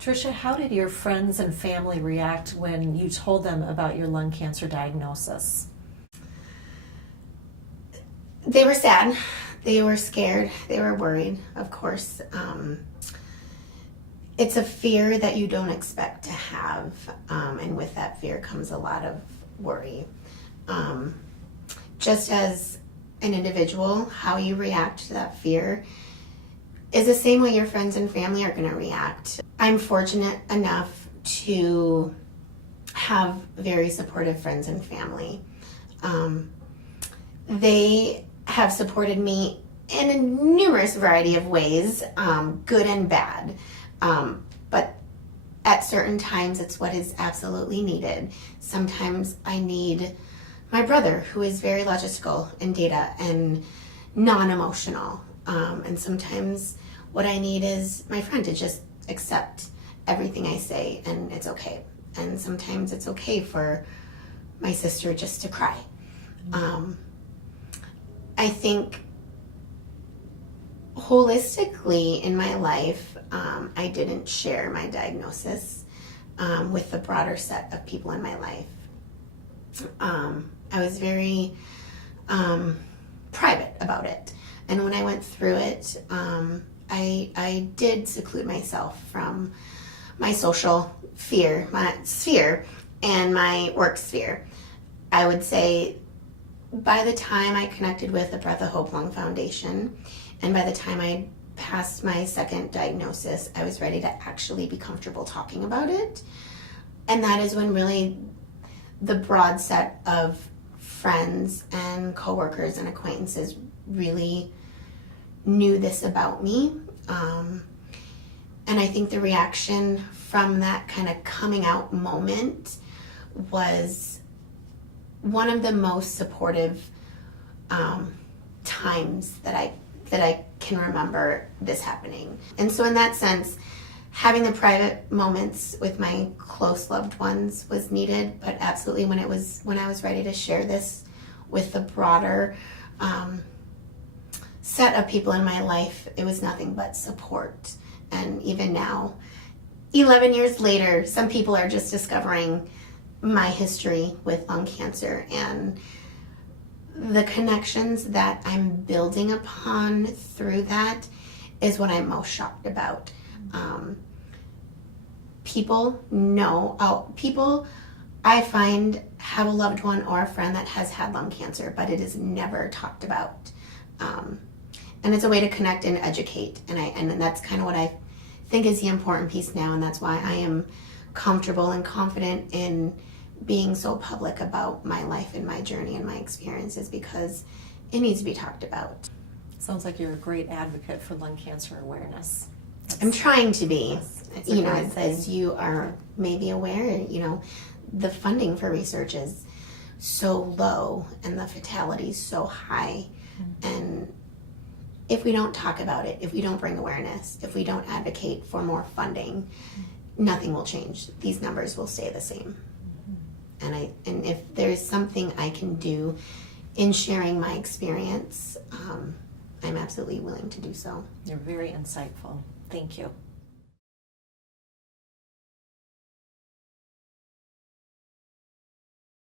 Tricia, how did your friends and family react when you told them about your lung cancer diagnosis? They were sad. They were scared. They were worried, of course. It's a fear that you don't expect to have, and with that fear comes a lot of worry. Just as an individual, how you react to that fear is the same way your friends and family are going to react. I'm fortunate enough to have very supportive friends and family. They have supported me in a numerous variety of ways, good and bad. But at certain times, it's what is absolutely needed. Sometimes I need my brother, who is very logistical in data and non-emotional. And sometimes what I need is my friend to just accept everything I say and it's okay. And sometimes it's okay for my sister just to cry. I think holistically in my life, I didn't share my diagnosis with the broader set of people in my life. I was very private about it. And when I went through it, I did seclude myself from my social sphere and my work sphere. I would say by the time I connected with the Breath of Hope Lung Foundation, and by the time I passed my second diagnosis, I was ready to actually be comfortable talking about it. And that is when really the broad set of friends and coworkers and acquaintances really knew this about me. And I think the reaction from that kind of coming out moment was one of the most supportive times that I can remember this happening. And so in that sense, having the private moments with my close loved ones was needed, but absolutely when I was ready to share this with the broader set of people in my life, it was nothing but support. And even now, 11 years later, some people are just discovering my history with lung cancer, and the connections that I'm building upon through that is what I'm most shocked about. People I find have a loved one or a friend that has had lung cancer, but it is never talked about. And it's a way to connect and educate, and that's kind of what I think is the important piece now, and that's why I am comfortable and confident in being so public about my life and my journey and my experiences, because it needs to be talked about. Sounds like you're a great advocate for lung cancer awareness. I'm trying to be. That's a great thing. As you are maybe aware, the funding for research is so low and the fatality is so high. And if we don't talk about it, if we don't bring awareness, if we don't advocate for more funding, nothing will change. These numbers will stay the same. And if there's something I can do in sharing my experience, I'm absolutely willing to do so. You're very insightful. Thank you.